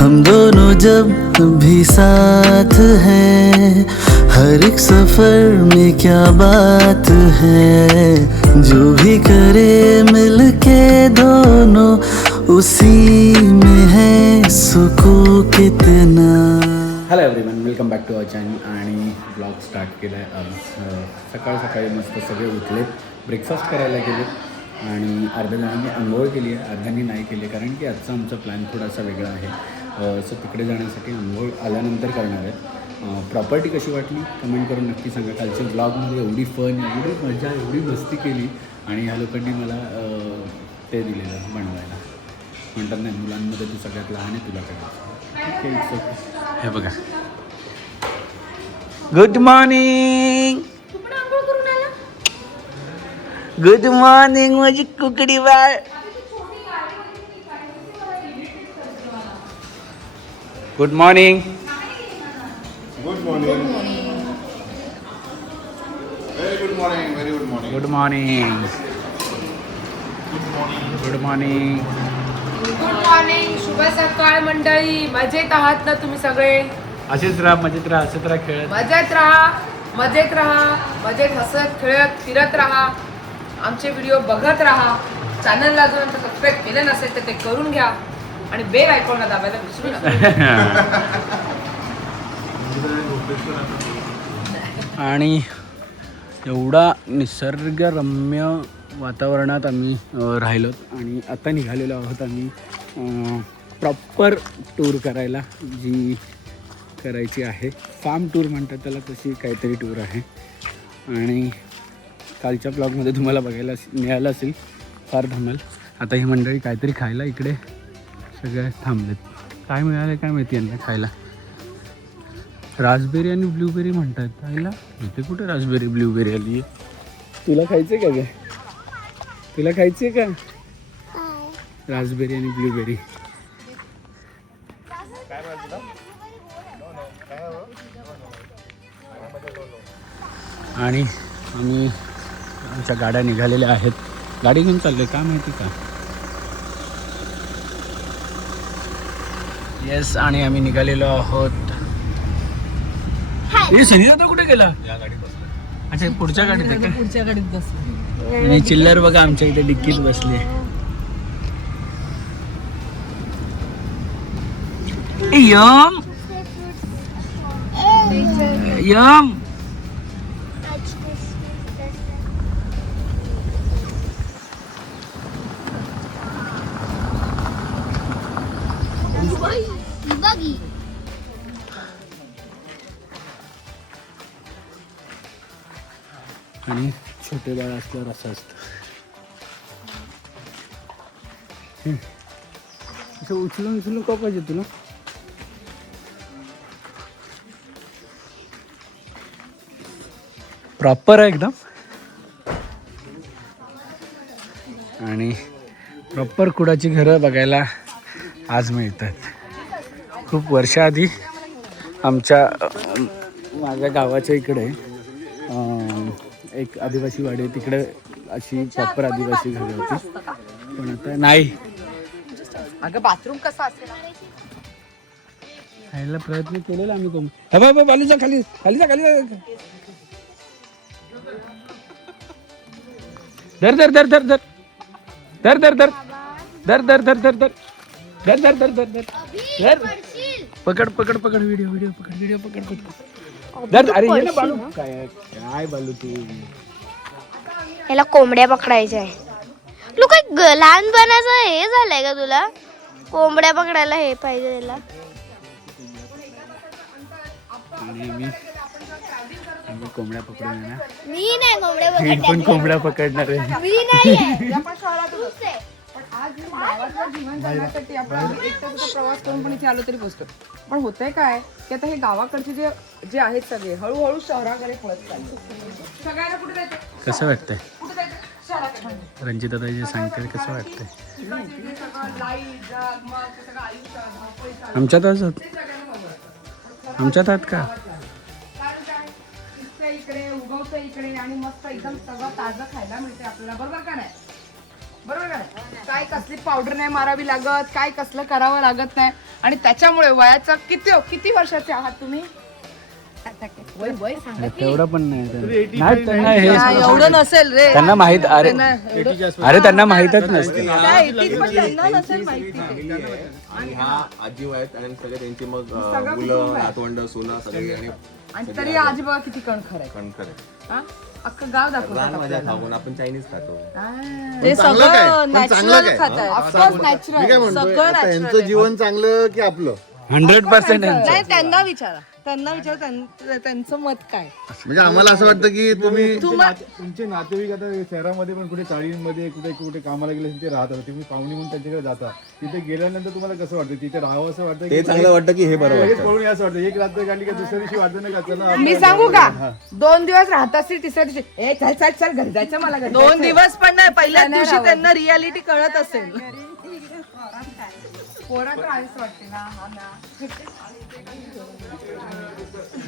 हम दोनों जब भी साथ हैं, हर एक सफर में क्या बात है, जो भी करे मिलके दोनों उसी में है सुकून कितना. Hello everyone, welcome back to our channel. आणि ब्लॉग स्टार्ट केला आहे आज. सकाळी सकाळी मस्त सगळे उठलेत, ब्रेकफास्ट करायला गेलेत आणि अर्ध्या जणांनी आंघोळ केली आहे, अर्ध्यांनी नाही केली आहे, कारण की आजचा आमचा प्लॅन थोडासा वेगळा आहे. सो तिकडे जाण्यासाठी आंघोळ आल्यानंतर करणार आहेत. प्रॉपर्टी कशी वाटली कमेंट करून नक्की सांगा. कालच्या ब्लॉगमध्ये एवढी फन, एवढी मजा, एवढी मस्ती केली आणि ह्या लोकांनी मला ते दिलेलं बनवायला. म्हणतात नाही, मुलांमध्ये तू सगळ्यात लहान आहे, तुला करायचं. हे बघा, गुड मॉर्निंग. गुड मॉर्निंग माझी कुकडी बाळ. Good morning. Good morning. Very good morning. Very good morning. Good morning. Good morning. Good morning. शुभ सकाळ मंडळी. मजेत आहात ना तुम्ही सगळे? असेच राहा, मजेत राहा, हसत राहा, खेळत. मजेत राहा, मजेत राहा, मजेत हसत खेळत फिरत राहा. आमचे व्हिडिओ बघत राहा. चॅनलला जर सबस्क्राईब केलं नसेल तर ते करून घ्या आणि बेल आयकॉनला दाबायला विसरू नका. आणि एवढा निसर्गरम्य वातावरणात आम्ही राहिलो आणि आता निघालेलो आहोत आम्ही प्रॉपर टूर करायला, जी करायची आहे. फार्म टूर म्हणतात त्याला, तशी काहीतरी टूर आहे. आणि कालच्या ब्लॉगमध्ये तुम्हाला बघायला मिळालं असेल फार धमाल. आता ही मंडळी काहीतरी खायला इकडे सगळे थांबलेत. काय मिळालं काय माहिती यांना खायला. रास्बेरी आणि ब्लूबेरी म्हणतात खायला. इथे कुठे रास्बेरी ब्लूबेरी आली आहे? तुला खायचं आहे का ग? तुला खायचं आहे का रास्बेरी आणि ब्लूबेरी? आणि आम्ही आमच्या गाड्या निघालेल्या आहेत. गाडी घेऊन चाललोय का माहिती का? येस. आणि आम्ही निघालेलो आहोत. हे सनी दादा कुठे गेला? अच्छा, पुढच्या गाडीत आहे का? पुढच्या गाडीत बस. आणि चिल्लर बघा आमच्या इथे डिक्कीत बसली. Yum yum. आणि छोटे बाळ असल्यावर असं असतं. असं उचलून उचलून का पाहिजे तुला? प्रॉपर आहे एकदम. आणि प्रॉपर कुडाची घरं बघायला आज मिळतात. खूप वर्षाआधी आमच्या माझ्या गावाच्या इकडे एक आदिवासी वाडी आहे, तिकडे अशी प्रॉपर आदिवासी घरं होती. पण आता नाही. अगं बाथरूम कसा असेल? खायला प्रयत्न केलेला आम्ही. बाबा बालूचा खाली खाली जा, खाली जा. धर धर धर धर धर धर धर धर धर धर धर धर धर धर धर धर धर धर धर. पकड पकड पकड. व्हिडिओ व्हिडिओ पकड, व्हिडिओ पकड पकड. धर. अरे ये ना बालू. काय काय बालू तू? याला कोंबड्या पकडायच्या आहे. तू काय लहानपणाचं हे झालंय का तुला? कोंबड्या पकडायला हे पाहिजे याला. आणि आम्ही कोंबड्या पकडून येणार. मी नाही कोंबड्या मी पण कोंबड्या पकडणार आहे. मी नाही. आज गावातलं जीवन जगण्यासाठी आपण एक तासाचा प्रवास करून पण इथे आलो तरी बसतो. पण होतंय काय की आता हे गावाकडचे जे आहेत सगळे हळूहळू शहराकडे पळत चालले. सगळ्यांना कुठे जायचं? कसं वाटतंय कुठे जायचं? शहराकडे. रंजिता ताई जे सांगतात कसं वाटतंय? लाईट मग सगळं आयुष्य धावपळीचं. आमच्यात आहोत, आमच्यात आहात का? कारण काय इकडे उगवतं इकडे आणि मस्त एकदम सगळं ताजं खायला मिळते आपल्याला, बरोबर का नाही? बरोबर का नाही? काय कसली पावडर नाही मारावी लागत, काय कसलं करावं लागत नाही. आणि त्याच्यामुळे वयाचा किती वर्षाचे आहात तुम्ही? वय सांगा की. तेवढं पण नाही त्यांना हे एवढं नसेल रे. त्यांना माहित अरे त्यांना माहीतच नसते. काय 80 पण त्यांना नसेल माहिती ते. आणि हा आजी आहेत आणि सगळे त्यांची मग मुलं नातवंड सोनं सगळे आणि तरी आज बघा किती कणखर आहे. कणखर आहे. हा? अख्खं गाव दाखवतात रान माझ्या आपल्याला. खाऊन आपण चायनीज खातो. ते सगळं नॅचरल खात आहे. ऑफकोर्स मी काय नॅचरल, म्हणतोय सगळं आता यांचं नॅचरल. जीवन चांगलं की आपलं 100% नाही त्यांना विचारा त्यांचं मत काय. म्हणजे आम्हाला असं वाटतं की तुम्ही तुमचे नातेवाईक आता शहरामध्ये पण कुठे चाळींमध्ये कुठे कुठे कामाला गेले तिथे राहतात, तुम्ही पाहुणे म्हणून त्यांच्याकडे जाता, तिथे गेल्यानंतर तुम्हाला कसं वाटतं? तिथे राहावं असं वाटतं ते की चांगलं वाटतं की हे बरं लगेच वाटतं. पळून असं वाटतं? एक रात्र काढली का दुसऱ्या दिवशी वाटतं ना का चला मी सांगू का 2 दिवस राहत असतील, तिसऱ्या दिवशी ए चल चल चल घरी जायचं मला. 2 दिवस पण नाही, पहिल्या दिवशी त्यांना रियालिटी कळत असेल. पोरात राहायचं वाटते ना. हा ना.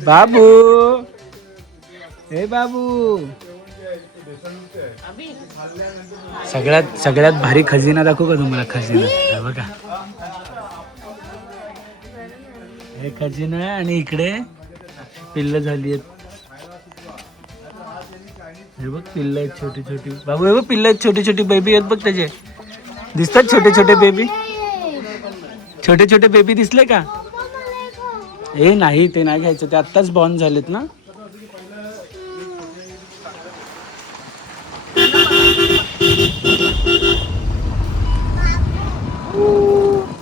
बाबू हे बाबू सगळ्यात भारी खजिना दाखवू का तुम्हाला? खजिना हे बघा, हे खजिना आहे आणि इकडे पिल्ल झाली आहेत. हे बघ पिल्ल आहेत छोटी छोटी. बाबू हे बघ पिल्ल आहेत छोटी छोटी बेबी आहेत बघ. त्याचे दिसतात छोटे छोटे बेबी. छोटे छोटे बेबी दिसले का? हे नाही, ते नाही घ्यायचं, ते आत्ताच बॉर्न झालेत ना.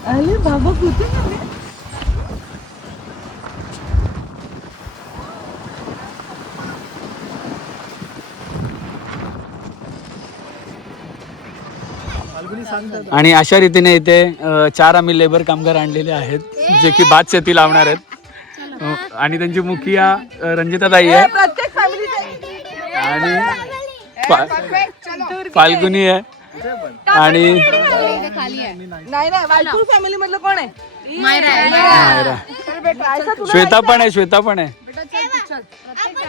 अरे बाबा कुठे गेले? आणि अशा रीतीने इथे 4 आम्ही लेबर कामगार आणलेले आहेत जे की भात शेती लावणार आहेत. आणि त्यांची मुखिया रंजिताताई आहे प्रत्येक फॅमिली आणि फाल्गुनी आहे आणि नाही वालपूर फॅमिली मधलं कोण आहे? मायरा. श्वेता पण आहे, श्वेता पण आहे.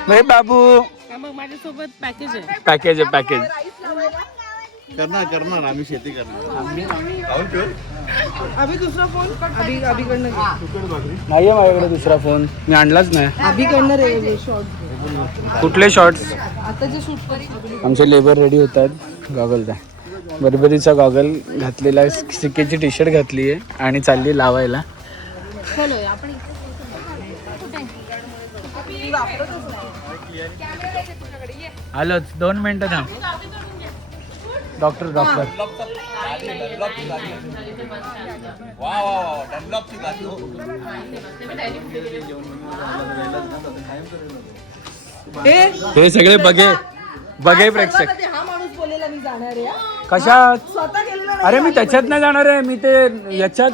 हे बाबू माझ्यासोबत पॅकेज आहे. पॅकेज आहे, पॅकेज. करणार आम्ही शेती करणार. अभि दुसरा फोन अभिकडनं नाहीये माझ्याकडे दुसरा फोन, मी आणलाच नाही. अभिकडनं रे शॉर्ट. कुठले शॉर्ट्स? आता जे शूट कर. आमचे लेबर रेडी होत आहेत. गॉगल द्या. बरबरीचा गॉगल घातलेला, सिक्केची टी शर्ट घातली आहे आणि चालली लावायला. आलोच, 2 मिनिटं थांब. डॉक्टर हे सगळे बघे प्रेक्षक. हा माणूस बोलेला मी जाणार आहे. कशात? स्वतः गेलेला अरे मी त्याच्यात नाही जाणार आहे, मी ते याच्यात.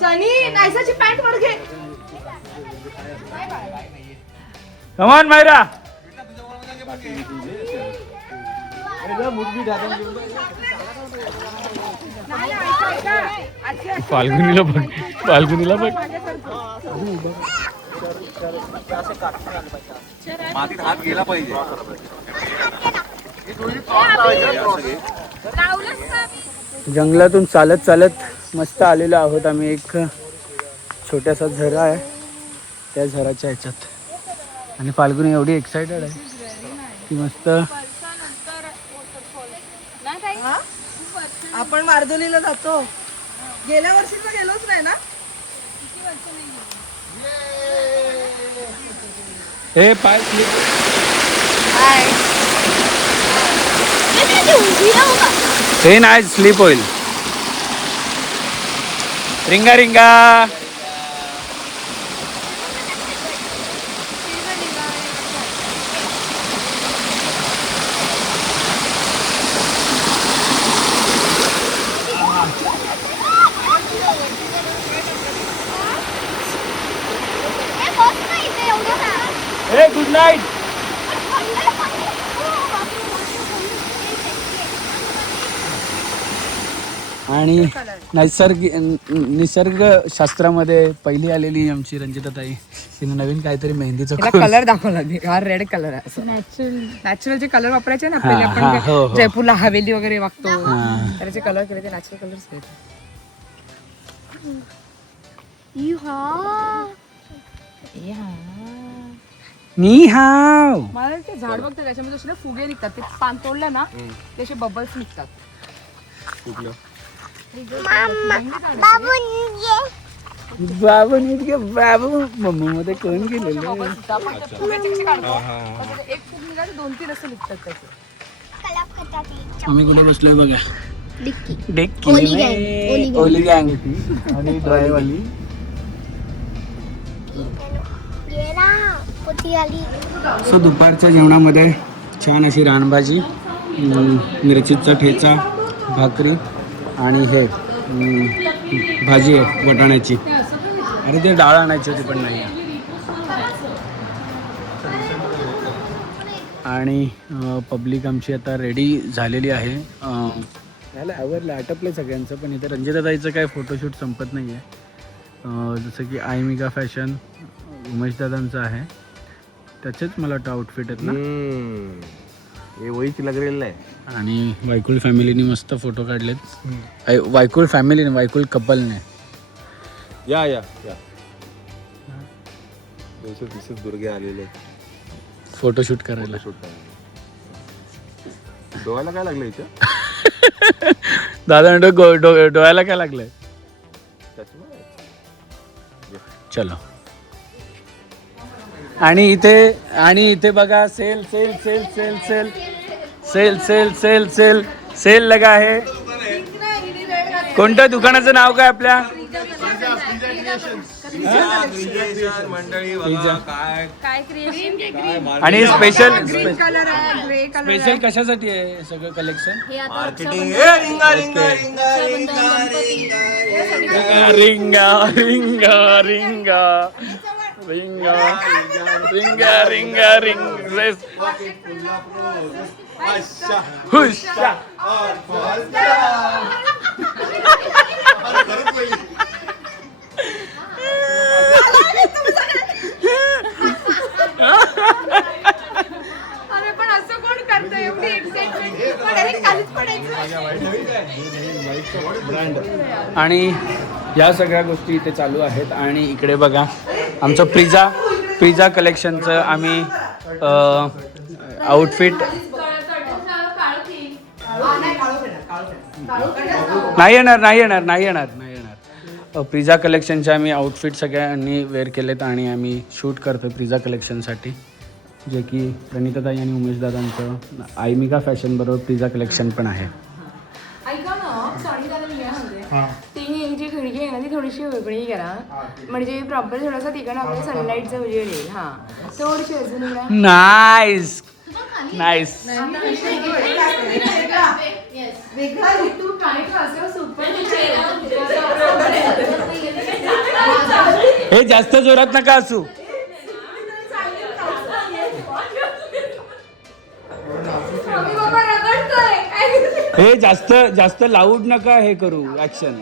सनी नायसाची पॅन्ट वर घे. कमान मायरा. फाल्गुनीला बघ, फाल्गुनीला बघ. मातीत हात गेला पाहिजे. जंगलातून चालत चालत मस्त आलेलो आहोत आम्ही. एक छोटासा झरा आहे, त्या झराच्या ह्याच्यात. आणि फाल्गुनी एवढी एक्सायटेड आहे की मस्त. आपण मारदोलीला जातो. गेल्या वर्षी तर गेलोच नाही ना. हे पाय स्लिप. हे नाही स्लिप होईल. रिंगा रिंगा. हे गुड नाईट. आणि निसर्गशास्त्रामध्ये पहिली आलेली आमची रंजिताताई, तिने नवीन काहीतरी मेहंदीचा कलर दाखवला मी, हा रेड कलर आहे. नॅचरल जे कलर वापरायचे ना आपल्याला, हो, आपण हो. जयपूरला हवेली वगैरे वागतो, त्याचे कलर केले ते नॅचरल कलर्स आहेत. नी हाव. मला ते झाड बघतं त्याच्यामध्ये असे ना फुगे निघतात, ते पान तोडलं ना ते असे बबल्स निघतात. कुठलं बाबू नीट घे बाबू. मम्मी मध्ये कोण गेलेलं? Bubbles निघतात. आपण ते फुग्याचे कसे काढतो, तसं ते एक फुग निघालं 2-3 असे निघतात त्याचे. आम्ही कुठे बसलोय बघा, डिक्की. डेक्की ओली गँग. ओली गँग आणि ड्रायवाली. सो दुपारच्या जेवणामध्ये छान अशी रानभाजी, मिरचीचा ठेचा, भाकरी आणि हे भाजी आहे वाटाण्याची. अरे ते डाळ आणायची होती पण नाही. आणि पब्लिक आमची आता रेडी झालेली आहे. याला आवडलं, आटपलं सगळ्यांचं. पण इथे रंजिताताईचं काय फोटोशूट संपत नाही आहे. जसं की आयमिका फॅशन उमेशदादांचं आहे, त्याचेच मला वाटतं आउटफिट आहेत ना. हे वहीची लागलेलं आहे. आणि वायकुळ फॅमिलीने मस्त फोटो काढलेत. वायकुळ फॅमिलीने, वायकुळ कपलने. या या या दिवसात दुर्गे आलेले फोटोशूट करायला. डोळ्याला काय लागलं इथं? दादा म्हणतो डोळ्याला काय लागलंय? चलो. आणि इथे बघा sale sale sale sale sale sale sale sale sale sale लगा आहे. कोणत्या दुकानाचं नाव काय आपल्या? मंडळी आणि स्पेशल कलर आहे, ग्रे कलर. स्पेशल कशासाठी आहे हे सगळं कलेक्शन? रिंगा रिंगा रिंगा रिंगा रिंगा रिंगा रिंग रेस हुशा. अरे पण असं कोण करतं एवढी एक्साइटमेंट? पण अरे खालीच पडायचं. आणि या सगळ्या गोष्टी इथे चालू आहेत. आणि इकडे बघा आमचं प्रिझा कलेक्शनचं आम्ही आउटफिट. नाही येणार. प्रिझा कलेक्शनचे आम्ही आउटफिट सगळ्यांनी वेअर केलेत आणि आम्ही शूट करतो प्रिझा कलेक्शनसाठी, जे की प्रणिताताई आणि उमेशदादांचं आयमिका फॅशन बरोबर प्रिझा कलेक्शन पण आहे. ऐका ना, साडी घालून या म्हणजे ती जी खिडकी आहे ना ती थोडीशी वेगळी करा, म्हणजे प्रॉपर थोडासा तिकडे आपल्या सनलाईटचा उजेड येईल. हा थोडीशी अजून इकडे. नाईस. हे जास्त जोरात नका असू. हे जास्त लाऊड नका हे करू ऍक्शन.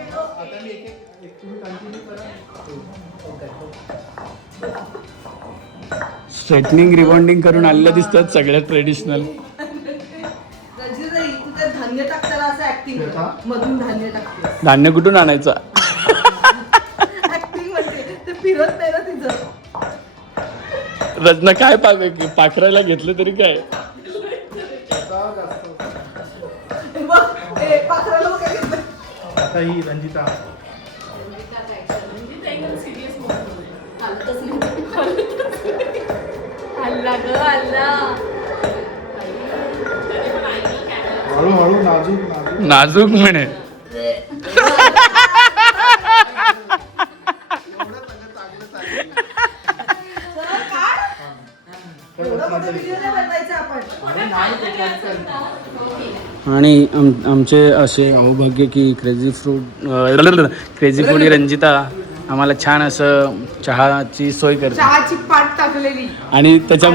स्ट्रेटनिंग रिबॉन्डिंग करून आलेलं दिसतात सगळ्यात ट्रेडिशनल. धान्य कुठून आणायचं? रचना काय पाखरायला घेतलं तरी काय? आता ही रंजिता हळूहळू नाजूक म्हणे. आणि आमचे असे अहोभाग्य की क्रेझी फूडी रंजिता आम्हाला छान असं चहाची सोय करते. चहाची पाट टाकलेली. आणि त्याच्या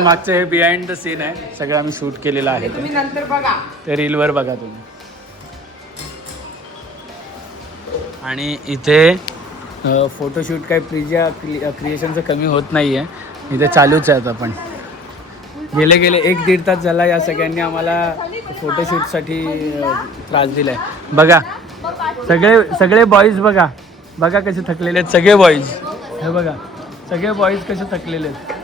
मागचं हे बिहाइंड द सीन आहे, सगळं आम्ही शूट केलेलं आहे. तुम्ही नंतर बघा, ते रीलवर बघा तुम्ही. आणि इथे फोटोशूट काय प्रिजा क्रिएशनचं कमी होत नाही आहे, इथे चालूच आहे आता. पण गेले 1-1.5 तास झाला या सगळ्यांनी आम्हाला फोटोशूटसाठी त्रास दिला आहे. बघा सगळे बॉईज बघा कसे थकलेले आहेत सगळे बॉईज. हे बघा सगळे बॉईज कसे थकलेले आहेत.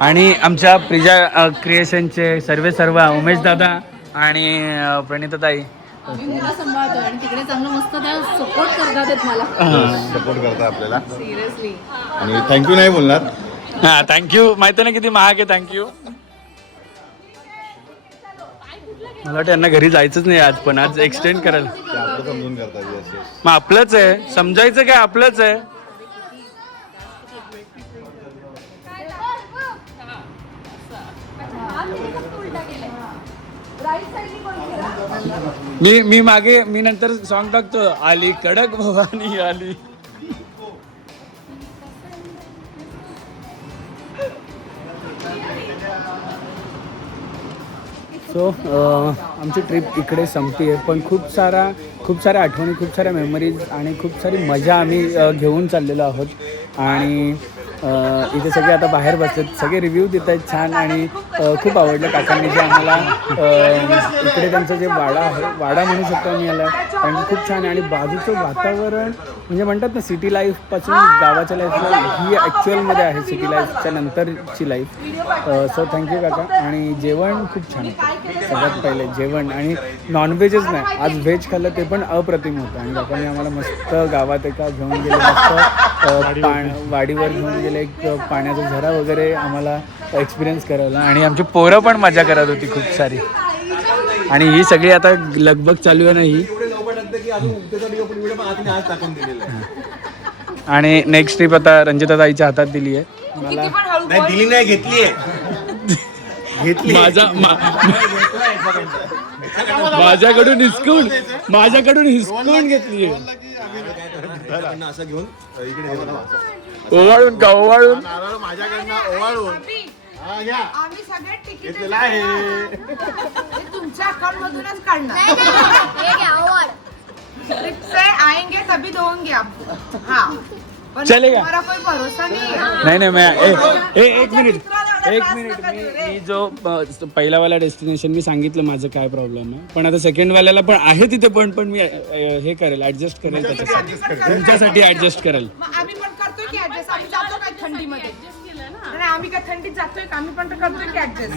आणि आमच्या प्रिजा क्रिएशनचे सर्व उमेश दादा आणि प्रणिताताई मुलं सांभाळतो आणि तिकडे चांगलं मस्त त्या सपोर्ट करतात आहेत मला. सपोर्ट करता आपल्याला सिरियसली. आणि थँक्यू नाही बोलणार. हां थँक्यू. माहिती ना किती महाग आहे. थँक्यू. मला वाटतं यांना घरी जायचंच नाही आज, पण आज एक्सटेंड करायला. ते आपलं समजून करतात. मग आपलंच आहे, समजायचं काय आपलंच आहे. मी नंतर सॉन्ग टाकतो, आली कडक भवानी आली. सो आमची ट्रिप इकडे संपते आहे, पण खूप साऱ्या आठवणी, खूप साऱ्या मेमरीज आणि खूप सारी मजा आम्ही घेऊन चाललेलो आहोत. आणि इथे सगळे आता बाहेर बसलेत, सगळे रिव्ह्यू देत आहेत छान. आणि खूप आवडलं काकांनी जे आम्हाला इकडे त्यांचं जे वाडा म्हणू शकतो आम्ही याला, कारण खूप छान आहे. आणि बाजूचं वातावरण म्हणजे म्हणतात ना सिटी लाईफपासून गावाच्या लाईफला ही ॲक्च्युअलमध्ये आहे सिटी लाईफच्या नंतरची लाईफ. सो थँक्यू काका. आणि जेवण खूप छान होतं. सगळ्यात पहिले जेवण, आणि नॉनव्हेजच नाही, आज व्हेज खाल्लं ते पण अप्रतिम होतं. आणि काकांनी आम्हाला मस्त गावात एका घेऊन गेले, मस्त वाडीवर घेऊन गेले, एक पाण्याचा झरा वगैरे आम्हाला एक्सपिरियन्स करायला. आणि आमची पोरं पण मजा करत होती खूप सारी. आणि ही सगळी आता लगबग चालू आहे ना ही. आणि नेक्स्ट ट्रिप आता रंजिता ताईच्या हातात दिली आहे मला. दिली नाही, घेतली आहे. माझ्याकडून हिसकून घेतली आहे. असं घेऊन इकडे ओवाळून माझ्याकडनं ओवाळून आम्ही सगळे तिकीट तुमच्या अकाउंट मधूनच काढणार. ट्रिप से आएंगे तभी दोगे आपको. हाँ चलेगा. हमारा कोई भरोसा नहीं. नाही मैं एक मिनिट मी जो पहिलावाला डेस्टिनेशन मी सांगितलं माझं काय प्रॉब्लेम आहे, पण आता सेकंडवाल्याला पण आहे तिथे, पण मी हे करेल, ऍडजस्ट करेल त्याच्यासाठी, तुमच्यासाठी ऍडजस्ट करेल. मग आम्ही पण करतोय की ऍडजस्ट. आम्ही जातो काय थंडीमध्ये? नाही आम्ही काय थंडीत जातोय का? आम्ही पण तर करतोय की ऍडजस्ट.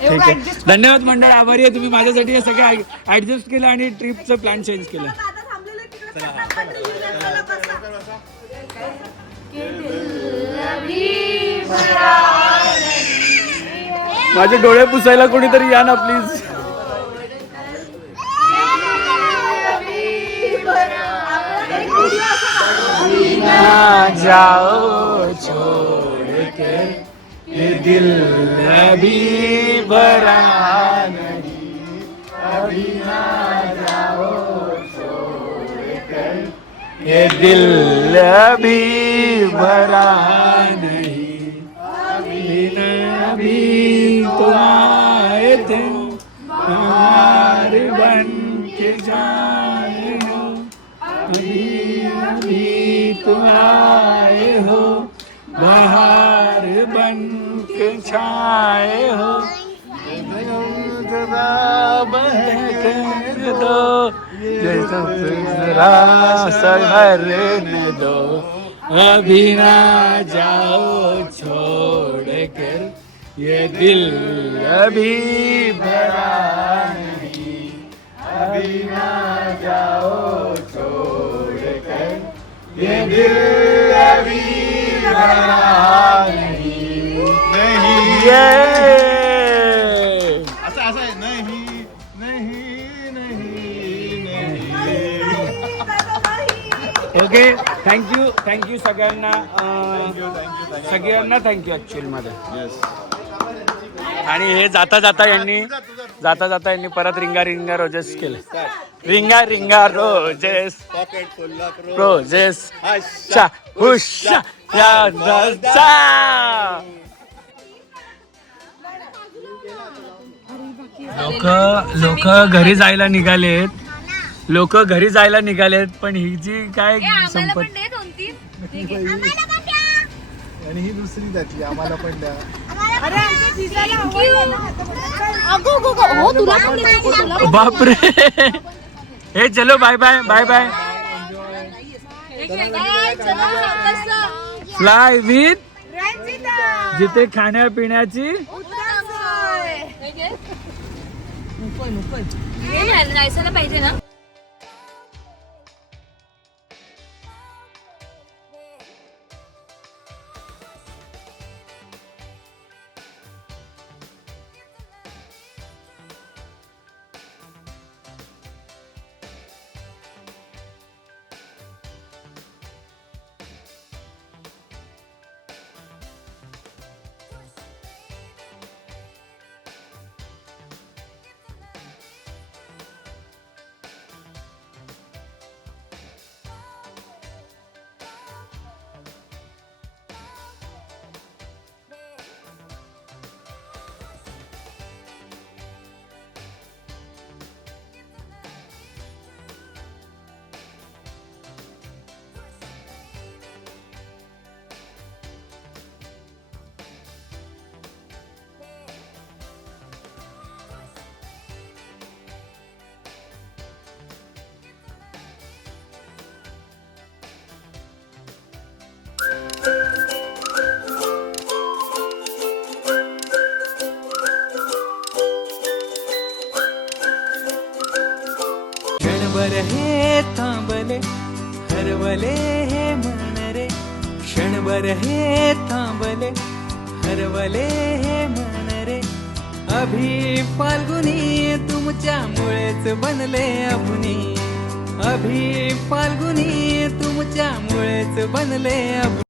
ठीक आहे. धन्यवाद मंडळ, आभारी आहे तुम्ही माझ्यासाठी हे सगळं ऍडजस्ट केलं आणि ट्रिपचं प्लॅन चेंज केलं. माझे डोळे पुसायला कोणीतरी या ना प्लीज. जाओ छोड़ के ये दिल अभी भरा नहीं, अभी ना जाओ छोड़ कर ये दिल अभी भरा नहीं, अभी तो आए थे हमारे बन के जाए हो, अभी तुम आए हो बाहर बन के छाए हो, बहकर दो जैसा जरा सहरने दो, अभी ना जाओ छोड़ कर ये दिल अभी भरा नहीं, अभी ना जाओ छोड़ कर ये दिल अभी भरा नहीं. असं आहे. नाही नाही नाही नाही. ओके, थँक्यू सगळ्यांना. सगळ्यांना थँक्यू ॲक्च्युअलमध्ये. आणि हे जाता जाता यांनी परत रिंगा रोजेस केले. रिंगा रोजेस हुशा या लोक घरी जायला निघालेत पण ही जी काय संपत आणि ही दुसरी त्याची आम्हाला पण द्या. हो तुला पण देते, तुला पण. बापरे हे चलो bye bye bye bye fly with जिथे खाण्यापिण्याची जायला पाहिजे ना. क्षणभर हे थांबले हरवले हे मन रे क्षणभर हे थांबले हरवले हे मन रे अभि फाल्गुनी तुमच्यामुळेच बनले अभुनी अभि फाल्गुनी तुमच्यामुळेच बनले